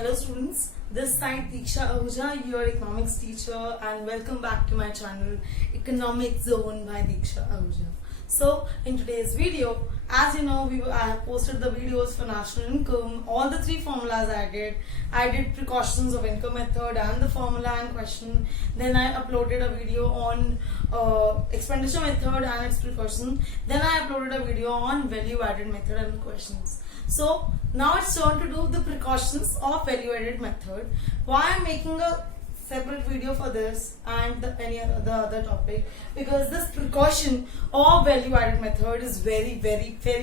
Hello students, this side Diksha Ahuja, your economics teacher, and welcome back to my channel Economic Zone by Diksha Ahuja. So in today's video, as you know, I have posted the videos for national income, all the three formulas I did precautions of income method and the formula and question. Then I uploaded a video on expenditure method and its precautions. Then I uploaded a video on value added method and questions. So now it's turn to do the precautions of value added method. Why I'm making a separate video for this and the other topic, because this precaution of value added method is very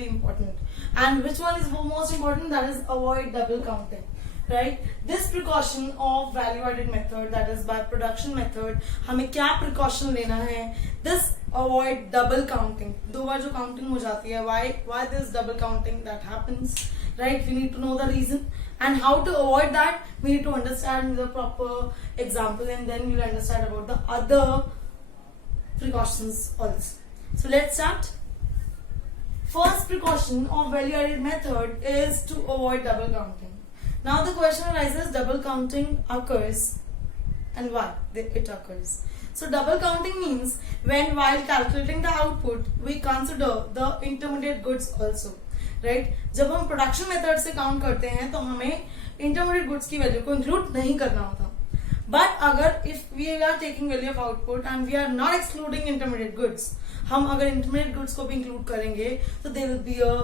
important. And which one is most important? That is avoid double counting, right? This precaution of value added method, that is by production method, हमें क्या precaution लेना है? This avoid double counting. दो बार जो counting हो जाती है, why this double counting that happens, right? We need to know the reason and how to avoid that. We need to understand the proper example, and then you'll understand about the other precautions also. So let's start. First precaution of value added method is to avoid double counting. Now the question arises, double counting occurs and why it occurs. So double counting means when while calculating the output we consider the intermediate goods also, right? जब हम production method से count करते हैं तो हमें intermediate goods की value को include नहीं करना होता. बट अगर if we are taking value of output and we are not excluding intermediate goods, हम अगर इंटरमीडिएट गुड्स को भी इंक्लूड करेंगे तो there will be a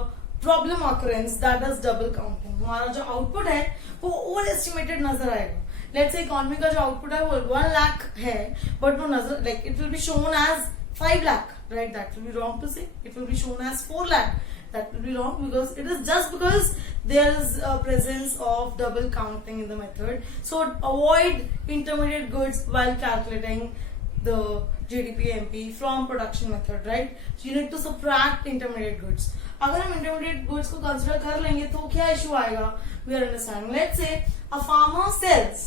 problem occurrence, that is double counting. हमारा जो आउटपुट है वो ओवर एस्टिमेटेड नजर आएगा. लेट्स से इकोनॉमी का जो आउटपुट है वो 1 लाख है, बट वो नजर like it will be shown as 5 lakh, right? That will be wrong to say. It will be shown as 4 lakh. That will be wrong because it is just because there is a presence of double counting in the method. So avoid intermediate goods while calculating the GDP MP from production method, right? So you need to subtract intermediate goods. अगर हम intermediate goods को consider कर लेंगे तो क्या issue आएगा? We are understanding. Let's say a farmer sells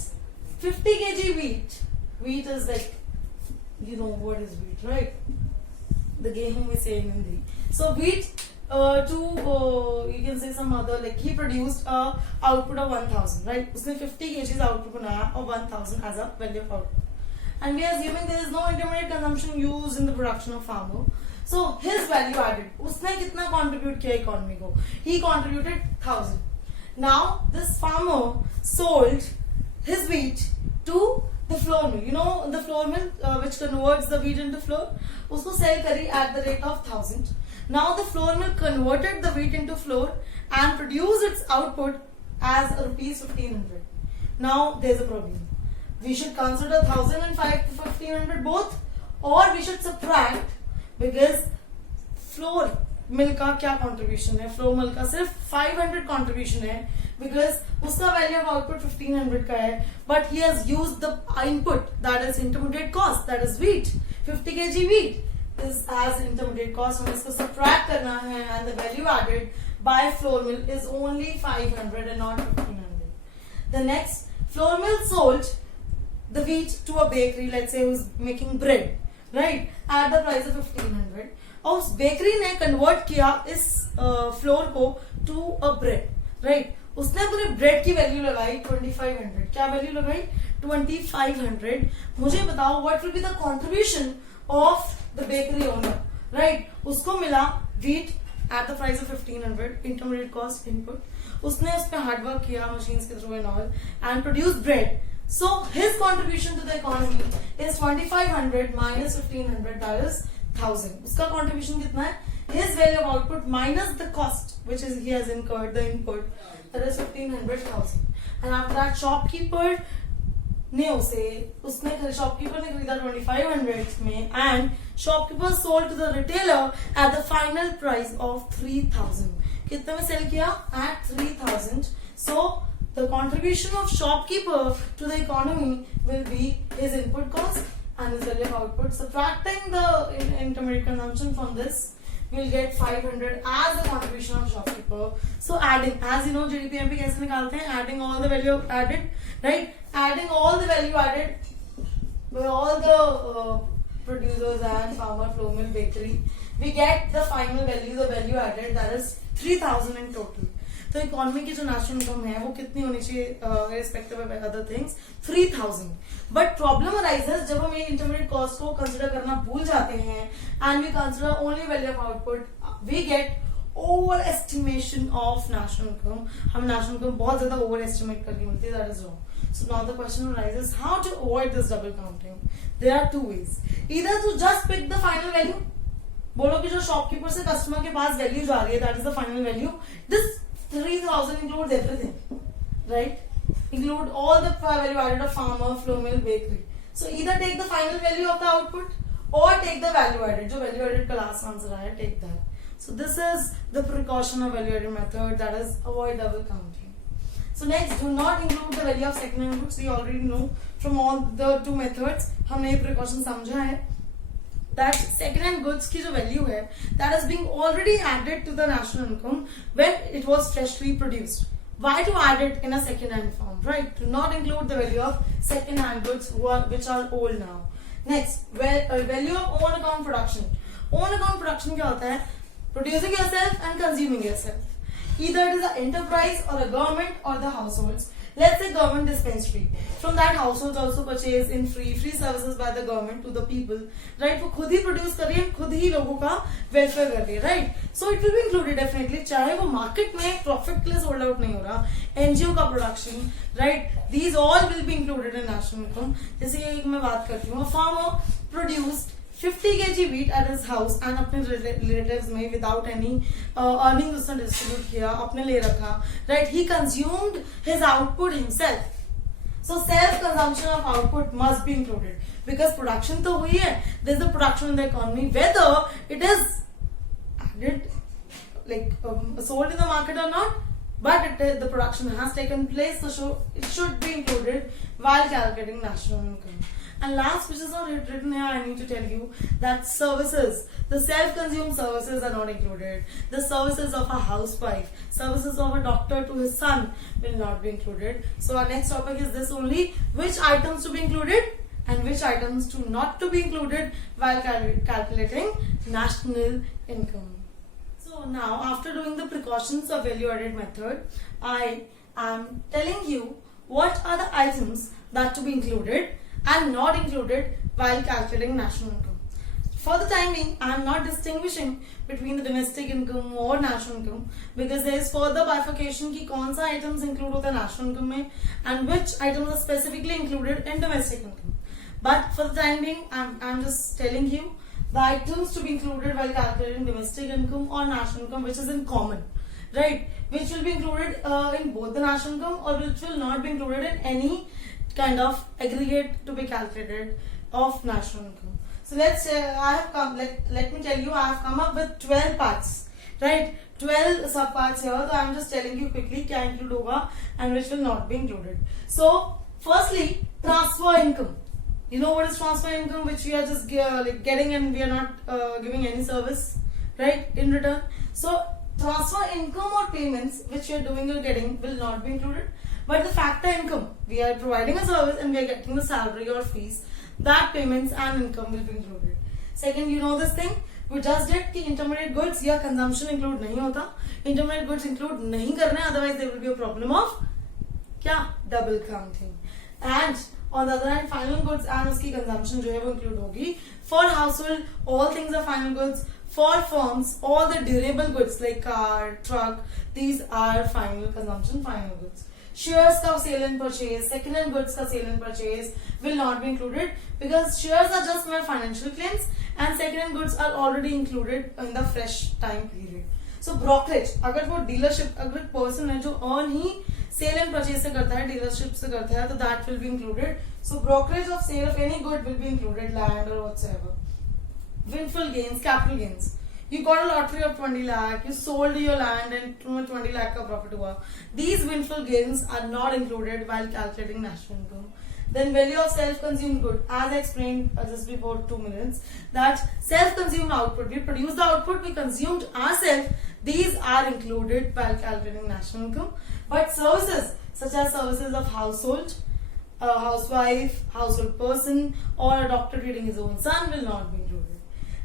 50 kg wheat. Wheat is like, you know what is wheat, right? The गेहूं we say in Hindi. So wheat you can say some other, like he produced a output of 1000, right? उसने 50 kgs output बनाया और 1000 as a value of output. And we are assuming there is no intermediate consumption used in the production of farmer. So his value added, उसने कितना contribute किया economy को? He contributed 1000. Now this farmer sold his wheat to the flour mill. You know the flour mill which converts the wheat into flour. उसको sell करी at the rate of 1000. Now the flour mill converted the wheat into flour and produced its output as rupees 1500. Now there's a problem. We should consider 1000 and 1500 both, or we should subtract, because flour mill का क्या contribution है? Flour mill का सिर्फ 500 contribution है, because उसका value of output 1500 का है, but he has used the input, that is intermediate cost, that is wheat. 50 kg wheat is as intermediate cost, हमें इसको subtract करना है, and the value added by flour mill is only 500 and not 1500. The next, flour mill sold the wheat to a bakery, let's say who's making bread, right, at the price of 1500. और उस bakery ने convert किया इस floor को to a bread, right? उसने अपने bread की value लगाई 2500. क्या वैल्यू लगाई? 2500. मुझे बताओ what will be the contribution of the bakery owner, right? उसको मिला wheat at the price of 1500, intermediate cost input. उसने उस पर हार्डवर्क किया मशीन्स के through and all and produce bread. So his contribution to the economy is 2500 minus 1500, that is 1000. उसका contribution कितना है? His value of output minus the cost which is he has incurred, the input, that is 1500, 1000. And after that shopkeeper ने उसने shopkeeper ने खरीदा 2500 में, and shopkeeper sold to the retailer at the final price of 3000. कितने में cell किया? At 3000. So the contribution of shopkeeper to the economy will be his input cost and his value of output. Subtracting the intermediate consumption from this, we'll get 500 as the contribution of shopkeeper. So adding, as you know GDP MP कैसे निकालते हैं? Adding all the value added, right? Adding all the value added by all the producers and farmer, flour mill, bakery, we get the final value, the value added, that is 3000 in total. तो economy की जो national income है वो कितनी होनी चाहिए respective of other things 3000. But problem arises जब हम ये इंटरमीडिएट कॉस्ट को कंसिडर करना भूल जाते हैं and we consider only value of output we get over estimation of national income. हम नेशनल इनकम बहुत ज्यादा ओवर एस्टिमेट करके मिलती है. That is wrong. So now the question arises how to avoid this double counting. There are two ways. Either to just pick the final value. बोलो कि जो shopkeeper से कस्टमर के पास वैल्यू जा रही है that is the final value. This 3000 includes everything, right? Include all the value added of farmer, flour mill, bakery. So either take the final value of the output or take the value added. जो value added का last answer आया take that. So this is the precaution of value added method, that is avoid double counting. So next, do not include the value of second hand goods. We already know from all the two methods. हमने ये precaution समझा है that second hand goods की जो value है that is being already added to the national income when it was freshly produced. Why to add it in a second hand form, right? Do not include the value of second hand goods which are old now. Next, value of own account production. Own account production क्या होता है? Producing yourself and consuming yourself. Either it is an enterprise or a government or the households. Let's say government dispensary. From that households also purchase in free services by the government to the people. Right? वो खुद ही produce कर रही है, खुद ही लोगों का welfare कर रही है. Right? So it will be included definitely. चाहे वो market में profit के लिए sold out नहीं हो रहा. NGO का production. Right? These all will be included in national income. जैसे एक मैं बात करती हूँ. A farmer produced 50 kg wheat at his house and अपने relatives में without any earning उसने distribute किया, अपने ले रखा. Right? He consumed his output himself. So self consumption of output must be included because production तो हुई है. There is the production in the economy whether it is added like sold in the market or not. But the production has taken place, so it should be included while calculating national income. And last, which is not written here, I need to tell you that services, the self-consumed services are not included. The services of a housewife, services of a doctor to his son will not be included. So our next topic is this only: which items to be included and which items to not to be included while calculating national income. So now, after doing the precautions of value-added method, I am telling you what are the items that to be included and not included while calculating national income. For the time being, I am not distinguishing between the domestic income or national income because there is further bifurcation कि कौन सा items include होता है national income में and which items are specifically included in domestic income. But for the time being, I am just telling you the items to be included while calculating domestic income or national income which is in common, right? Which will be included in both the national income or which will not be included in any kind of aggregate to be calculated of national income. So let's say I have come, let me tell you, I have come up with 12 parts, right? 12 subparts here. So I am just telling you quickly क्या include होगा and which will not be included. So firstly, transfer income. You know what is transfer income, which we are just getting and we are not giving any service, right, in return. So transfer income or payments which we are doing or getting will not be included. But the factor income, we are providing a service and we are getting the salary or fees, that payments and income will be included. Second, you know this thing, we just did कि intermediate goods या consumption include नहीं होता. Intermediate goods include नहीं करने, otherwise there will be a problem of क्या double counting. And on the other hand, final goods and उसकी consumption जो है वो include होगी. For household, all things are final goods. For firms, all the durable goods like car, truck, these are final consumption, final goods. Shares का sale and purchase, second-hand goods का sale and purchase will not be included because shares are just mere financial claims and second-hand goods are already included in the fresh time period. So brokerage, अगर वो dealership, अगर person है जो earn he sale and purchase से करता है, dealership से करता है, तो that will be included. So brokerage of sale of any good will be included, land or whatsoever. Windfall gains, capital gains. You got a lottery of 20 lakh, you sold your land and 20 lakh का profit हुआ. These windfall gains are not included while calculating national income. Then value of self-consumed good, as I explained just before 2 minutes, that self-consumed output, we produce the output, we consumed ourselves, these are included while calculating national income. But services, such as services of household, a housewife, household person, or a doctor treating his own son will not be included.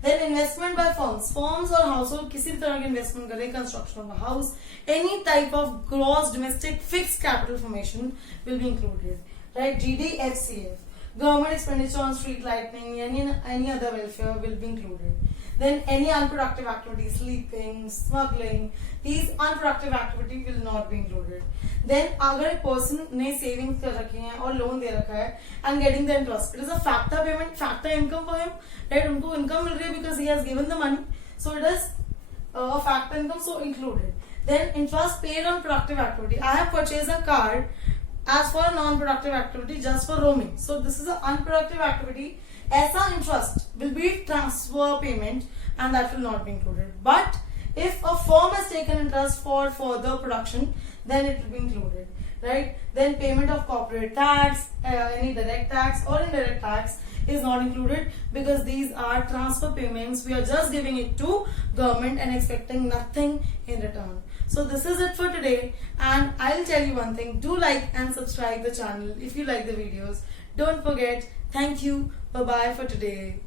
Then investment by firms or household किसी भी तरह के investment करें, construction of a house, any type of gross domestic fixed capital formation will be included, right? GDFCF, government expenditure on street lighting, any other welfare will be included. Then any unproductive activity, sleeping, smuggling, these unproductive activity will not be included. Then अगर एक person ने savings कर रखी हैं और loan दे रखा है and getting the interest, it is a factor payment, factor income for him, right? उनको income मिल रही है because he has given the money, so it is a factor income, so included. Then interest paid on productive activity. I have purchased a car as for a non-productive activity just for roaming, so this is an unproductive activity. ऐसा interest will be transfer payment and that will not be included. But if a firm has taken interest for further production, then it will be included, right? Then payment of corporate tax, any direct tax or indirect tax is not included because these are transfer payments. We are just giving it to government and expecting nothing in return. So this is it for today, and I'll tell you one thing, do like and subscribe the channel if you like the videos. Don't forget. Thank you. Bye bye for today.